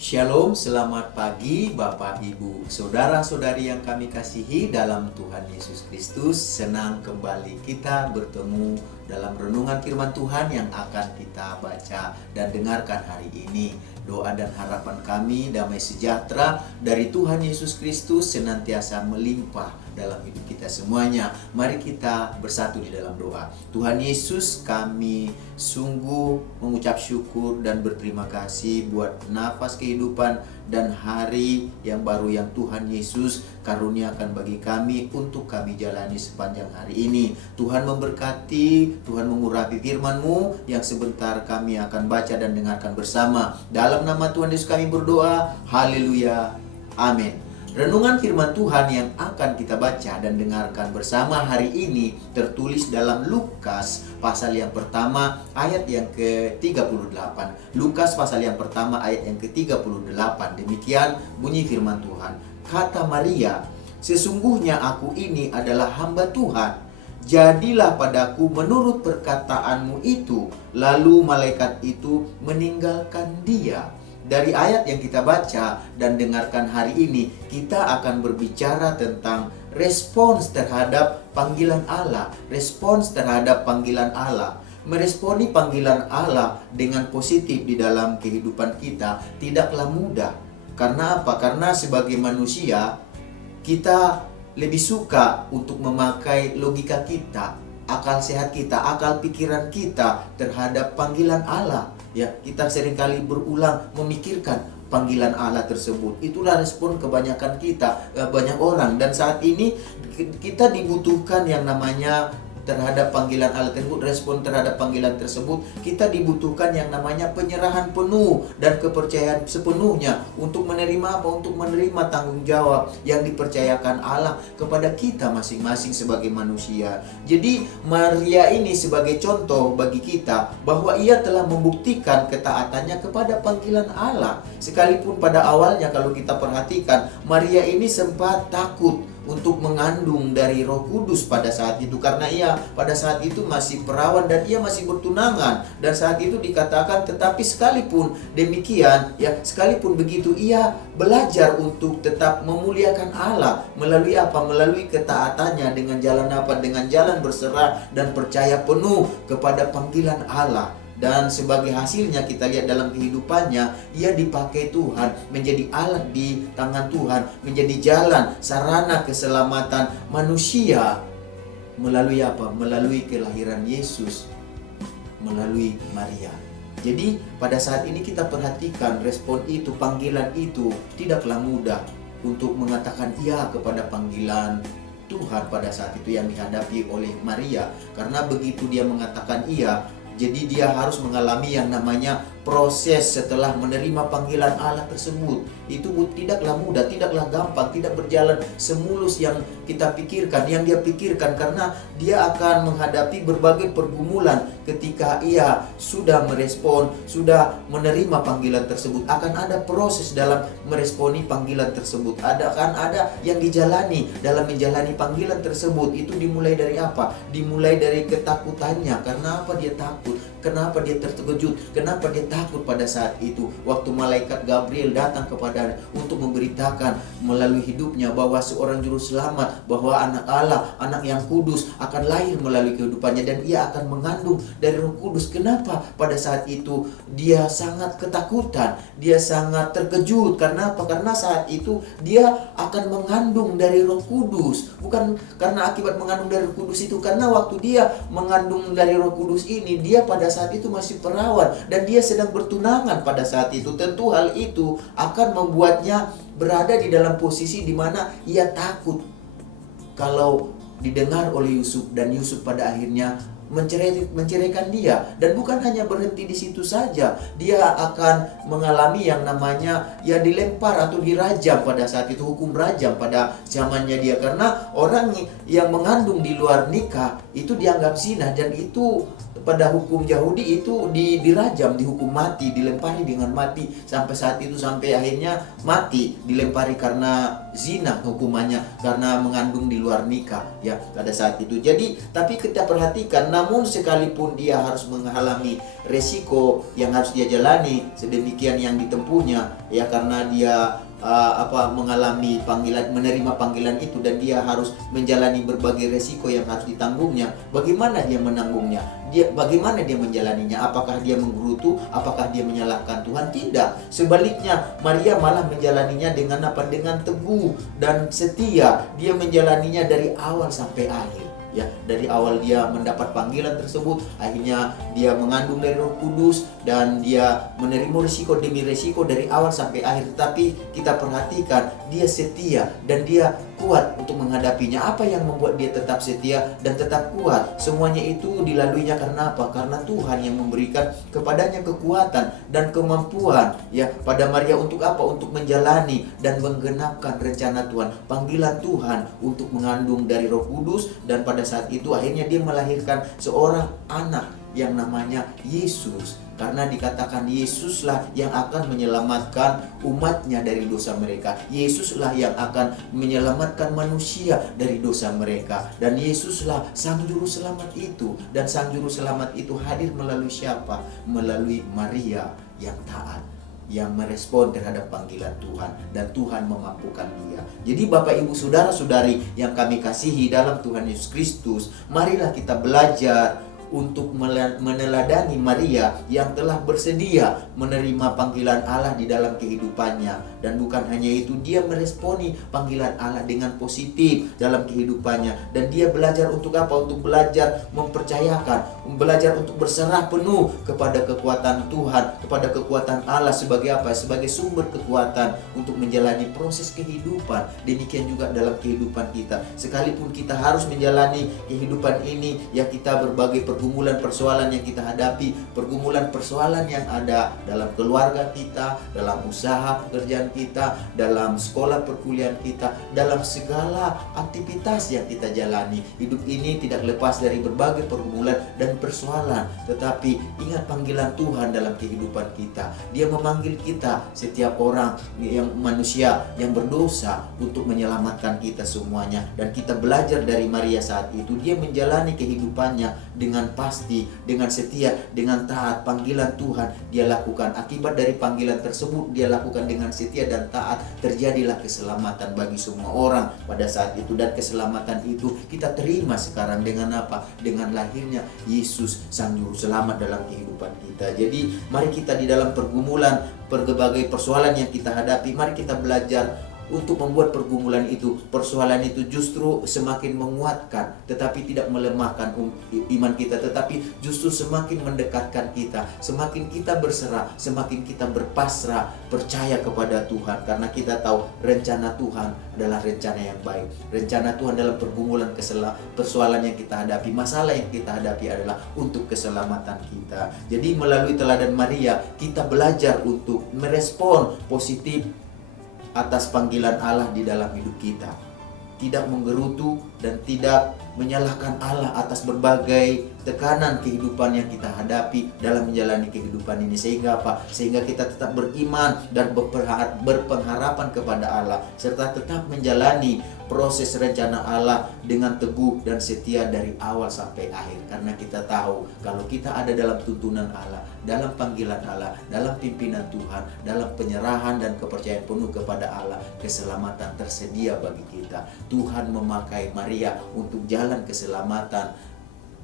Shalom, selamat pagi Bapak, Ibu, Saudara-saudari yang kami kasihi dalam Tuhan Yesus Kristus. Senang kembali kita bertemu dalam renungan firman Tuhan yang akan kita baca dan dengarkan hari ini. Doa dan harapan kami damai sejahtera dari Tuhan Yesus Kristus senantiasa melimpah dalam hidup kita semuanya. Mari kita bersatu di dalam doa. Tuhan Yesus, kami sungguh mengucap syukur dan berterima kasih buat nafas kehidupan dan hari yang baru yang Tuhan Yesus karuniakan bagi kami untuk kami jalani sepanjang hari ini. Tuhan memberkati, Tuhan mengurapi firman-Mu yang sebentar kami akan baca dan dengarkan bersama. Dalam nama Tuhan Yesus kami berdoa. Haleluya. Amin. Renungan firman Tuhan yang akan kita baca dan dengarkan bersama hari ini tertulis dalam Lukas pasal yang pertama ayat yang ke-38. Lukas pasal yang pertama ayat yang ke-38. Demikian bunyi firman Tuhan. Kata Maria, "Sesungguhnya aku ini adalah hamba Tuhan. Jadilah padaku menurut perkataanmu itu." Lalu malaikat itu meninggalkan dia. Dari ayat yang kita baca dan dengarkan hari ini, kita akan berbicara tentang respons terhadap panggilan Allah. Respons terhadap panggilan Allah. Meresponi panggilan Allah dengan positif di dalam kehidupan kita tidaklah mudah. Karena apa? Karena sebagai manusia, kita lebih suka untuk memakai logika kita, akal sehat kita, akal pikiran kita terhadap panggilan Allah. Ya, kita seringkali berulang memikirkan panggilan Allah tersebut. Itulah respon kebanyakan kita, banyak orang. Dan saat ini kita dibutuhkan yang namanya terhadap panggilan Allah tersebut, respon terhadap panggilan tersebut, kita dibutuhkan yang namanya penyerahan penuh dan kepercayaan sepenuhnya untuk menerima apa? Untuk menerima tanggung jawab yang dipercayakan Allah kepada kita masing-masing sebagai manusia. Jadi Maria ini sebagai contoh bagi kita bahwa ia telah membuktikan ketaatannya kepada panggilan Allah. Sekalipun pada awalnya kalau kita perhatikan, Maria ini sempat takut untuk mengandung dari Roh Kudus pada saat itu, karena ia pada saat itu masih perawan dan ia masih bertunangan. Dan saat itu dikatakan, tetapi sekalipun demikian, ya, sekalipun begitu, ia belajar untuk tetap memuliakan Allah melalui apa? Melalui ketaatannya dengan jalan apa? Dengan jalan berserah dan percaya penuh kepada panggilan Allah. Dan sebagai hasilnya kita lihat dalam kehidupannya, ia dipakai Tuhan menjadi alat di tangan Tuhan, menjadi jalan, sarana keselamatan manusia melalui apa? Melalui kelahiran Yesus, melalui Maria. Jadi pada saat ini kita perhatikan respon itu, panggilan itu tidaklah mudah untuk mengatakan iya kepada panggilan Tuhan pada saat itu yang dihadapi oleh Maria. Karena begitu dia mengatakan iya, jadi dia harus mengalami yang namanya proses setelah menerima panggilan Allah tersebut. Itu tidaklah mudah, tidaklah gampang, tidak berjalan semulus yang kita pikirkan, yang dia pikirkan. Karena dia akan menghadapi berbagai pergumulan ketika ia sudah merespon, sudah menerima panggilan tersebut. Akan ada proses dalam meresponi panggilan tersebut. Akan ada yang dijalani dalam menjalani panggilan tersebut. Itu dimulai dari apa? Dimulai dari ketakutannya. Karena apa dia takut? Kenapa dia terkejut? Kenapa dia takut pada saat itu? Waktu malaikat Gabriel datang kepada untuk memberitakan melalui hidupnya bahwa seorang juru selamat, bahwa anak Allah, anak yang kudus akan lahir melalui kehidupannya dan ia akan mengandung dari Roh Kudus. Kenapa pada saat itu dia sangat ketakutan? Dia sangat terkejut. Karena apa? Karena saat itu dia akan mengandung dari Roh Kudus. Bukan karena akibat mengandung dari Roh Kudus itu, karena waktu dia mengandung dari Roh Kudus ini, dia pada saat itu masih perawan dan dia sedang bertunangan pada saat itu. Tentu hal itu akan membuatnya berada di dalam posisi di mana ia takut kalau didengar oleh Yusuf, dan Yusuf pada akhirnya menceraikan dia. Dan bukan hanya berhenti di situ saja, dia akan mengalami yang namanya ya dilempar atau dirajam pada saat itu, hukum rajam pada zamannya dia. Karena orang yang mengandung di luar nikah itu dianggap zina, dan itu pada hukum Yahudi itu dirajam, dihukum mati, dilempari dengan mati. Sampai saat itu, sampai akhirnya mati, dilempari karena zina hukumannya, karena mengandung di luar nikah ya pada saat itu. Jadi tapi kita perhatikan namun sekalipun dia harus mengalami resiko yang harus dia jalani, sedemikian yang ditempuhnya, ya karena dia mengalami panggilan, menerima panggilan itu, dan dia harus menjalani berbagai resiko yang harus ditanggungnya. Bagaimana dia menanggungnya? Bagaimana dia menjalaninya? Apakah dia menggerutu? Apakah dia menyalahkan Tuhan? Tidak. Sebaliknya, Maria malah menjalaninya dengan Dengan teguh dan setia. Dia menjalaninya dari awal sampai akhir. Ya, dari awal dia mendapat panggilan tersebut, akhirnya dia mengandung dari Roh Kudus, dan dia menerima risiko demi risiko dari awal sampai akhir. Tetapi kita perhatikan, dia setia dan dia kuat untuk menghadapinya. Apa yang membuat dia tetap setia dan tetap kuat? Semuanya itu dilaluinya karena apa? Karena Tuhan yang memberikan kepadanya kekuatan dan kemampuan, ya, pada Maria untuk apa? Untuk menjalani dan menggenapkan rencana Tuhan, panggilan Tuhan untuk mengandung dari Roh Kudus. Dan pada saat itu akhirnya dia melahirkan seorang anak yang namanya Yesus, karena dikatakan Yesuslah yang akan menyelamatkan umatnya dari dosa mereka. Yesuslah yang akan menyelamatkan manusia dari dosa mereka. Dan Yesuslah Sang Juru Selamat itu. Dan Sang Juru Selamat itu hadir melalui siapa? Melalui Maria yang taat, yang merespon terhadap panggilan Tuhan, dan Tuhan memampukan dia. Jadi Bapak Ibu Saudara-saudari yang kami kasihi dalam Tuhan Yesus Kristus, marilah kita belajar untuk meneladani Maria yang telah bersedia menerima panggilan Allah di dalam kehidupannya. Dan bukan hanya itu, dia meresponi panggilan Allah dengan positif dalam kehidupannya. Dan dia belajar untuk apa? Untuk belajar mempercayakan, belajar untuk berserah penuh kepada kekuatan Tuhan, kepada kekuatan Allah sebagai apa? Sebagai sumber kekuatan untuk menjalani proses kehidupan. Demikian juga dalam kehidupan kita. Sekalipun kita harus menjalani kehidupan ini, ya, kita berbagai pergumulan persoalan yang kita hadapi, pergumulan persoalan yang ada dalam keluarga kita, dalam usaha pekerjaan kita, dalam sekolah perkuliahan kita, dalam segala aktivitas yang kita jalani. Hidup ini tidak lepas dari berbagai pergumulan dan persoalan. Tetapi ingat panggilan Tuhan dalam kehidupan kita. Dia memanggil kita, setiap orang yang manusia yang berdosa, untuk menyelamatkan kita semuanya. Dan kita belajar dari Maria saat itu. Dia menjalani kehidupannya dengan pasti, dengan setia, dengan taat. Panggilan Tuhan dia lakukan. Akibat dari panggilan tersebut dia lakukan dengan setia dan taat. Terjadilah keselamatan bagi semua orang pada saat itu. Dan keselamatan itu kita terima sekarang dengan apa? Dengan lahirnya Yesus Sang Juru Selamat dalam kehidupan kita. Jadi mari kita di dalam pergumulan, berbagai persoalan yang kita hadapi, mari kita belajar untuk membuat pergumulan itu, persoalan itu justru semakin menguatkan, tetapi tidak melemahkan iman kita, tetapi justru semakin mendekatkan kita. Semakin kita berserah, semakin kita berpasrah, percaya kepada Tuhan, karena kita tahu rencana Tuhan adalah rencana yang baik. Rencana Tuhan dalam pergumulan, persoalan yang kita hadapi, masalah yang kita hadapi adalah untuk keselamatan kita. Jadi melalui teladan Maria, kita belajar untuk merespon positif atas panggilan Allah di dalam hidup kita. Tidak menggerutu dan tidak menyalahkan Allah atas berbagai tekanan kehidupan yang kita hadapi dalam menjalani kehidupan ini. Sehingga apa? Sehingga kita tetap beriman dan berpengharapan kepada Allah, serta tetap menjalani proses rencana Allah dengan teguh dan setia dari awal sampai akhir. Karena kita tahu kalau kita ada dalam tuntunan Allah, dalam panggilan Allah, dalam pimpinan Tuhan, dalam penyerahan dan kepercayaan penuh kepada Allah, keselamatan tersedia bagi kita. Tuhan memakai Maria untuk jalan keselamatan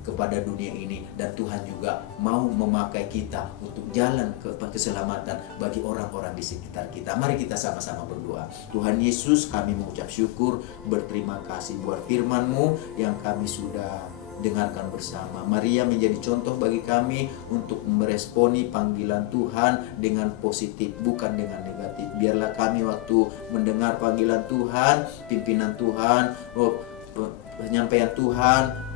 kepada dunia ini, dan Tuhan juga mau memakai kita untuk jalan ke keselamatan bagi orang-orang di sekitar kita. Mari kita sama-sama berdoa. Tuhan Yesus, kami mengucap syukur, berterima kasih buat firman-Mu yang kami sudah dengarkan bersama. Maria menjadi contoh bagi kami untuk meresponi panggilan Tuhan dengan positif, bukan dengan negatif. Biarlah kami waktu mendengar panggilan Tuhan, pimpinan Tuhan, penyampaian Tuhan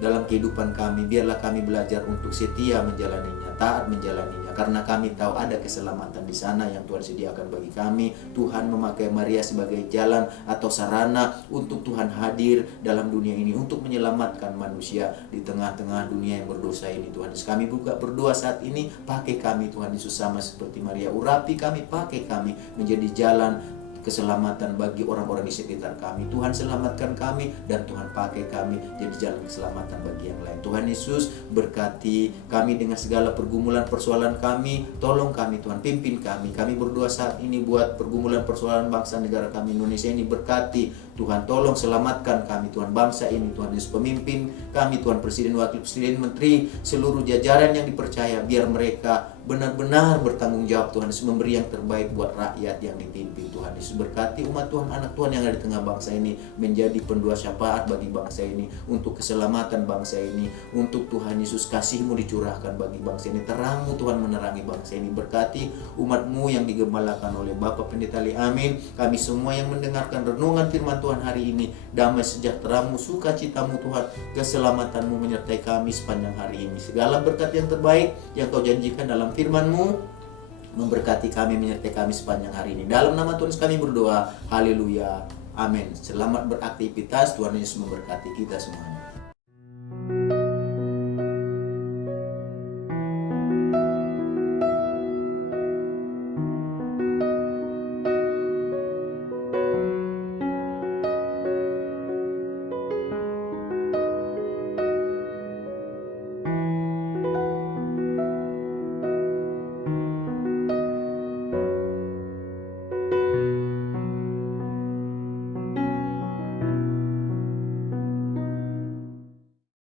dalam kehidupan kami, biarlah kami belajar untuk setia menjalaninya, taat menjalaninya, karena kami tahu ada keselamatan di sana yang Tuhan sediakan bagi kami. Tuhan memakai Maria sebagai jalan atau sarana untuk Tuhan hadir dalam dunia ini untuk menyelamatkan manusia di tengah-tengah dunia yang berdosa ini. Tuhan Yesus, kami buka berdoa saat ini, pakai kami Tuhan Yesus sama seperti Maria, urapi kami, pakai kami menjadi jalan keselamatan bagi orang-orang di sekitar kami. Tuhan selamatkan kami dan Tuhan pakai kami jadi jalan keselamatan bagi yang lain. Tuhan Yesus berkati kami dengan segala pergumulan persoalan kami. Tolong kami Tuhan, pimpin kami. Kami berdoa saat ini buat pergumulan persoalan bangsa negara kami Indonesia ini, berkati Tuhan, tolong selamatkan kami Tuhan, bangsa ini Tuhan Yesus, pemimpin kami Tuhan, presiden, wakil presiden, menteri, seluruh jajaran yang dipercaya, biar mereka benar-benar bertanggung jawab Tuhan Yesus, memberi yang terbaik buat rakyat yang dipimpin. Tuhan Yesus berkati umat Tuhan, anak Tuhan yang ada di tengah bangsa ini, menjadi pendua syafaat bagi bangsa ini, untuk keselamatan bangsa ini, untuk Tuhan Yesus kasih-Mu dicurahkan bagi bangsa ini, terang-Mu Tuhan menerangi bangsa ini. Berkati umat-Mu yang digembalakan oleh Bapak Pendeta Lee, amin. Kami semua yang mendengarkan renungan firman Tuhan hari ini, damai sejahtera-Mu, sukacita-Mu Tuhan, keselamatan-Mu menyertai kami sepanjang hari ini. Segala berkat yang terbaik yang Kau janjikan dalam firman-Mu memberkati kami, menyertai kami sepanjang hari ini. Dalam nama Tuhan kami berdoa, haleluya, amin. Selamat beraktivitas, Tuhan Yesus memberkati kita semuanya.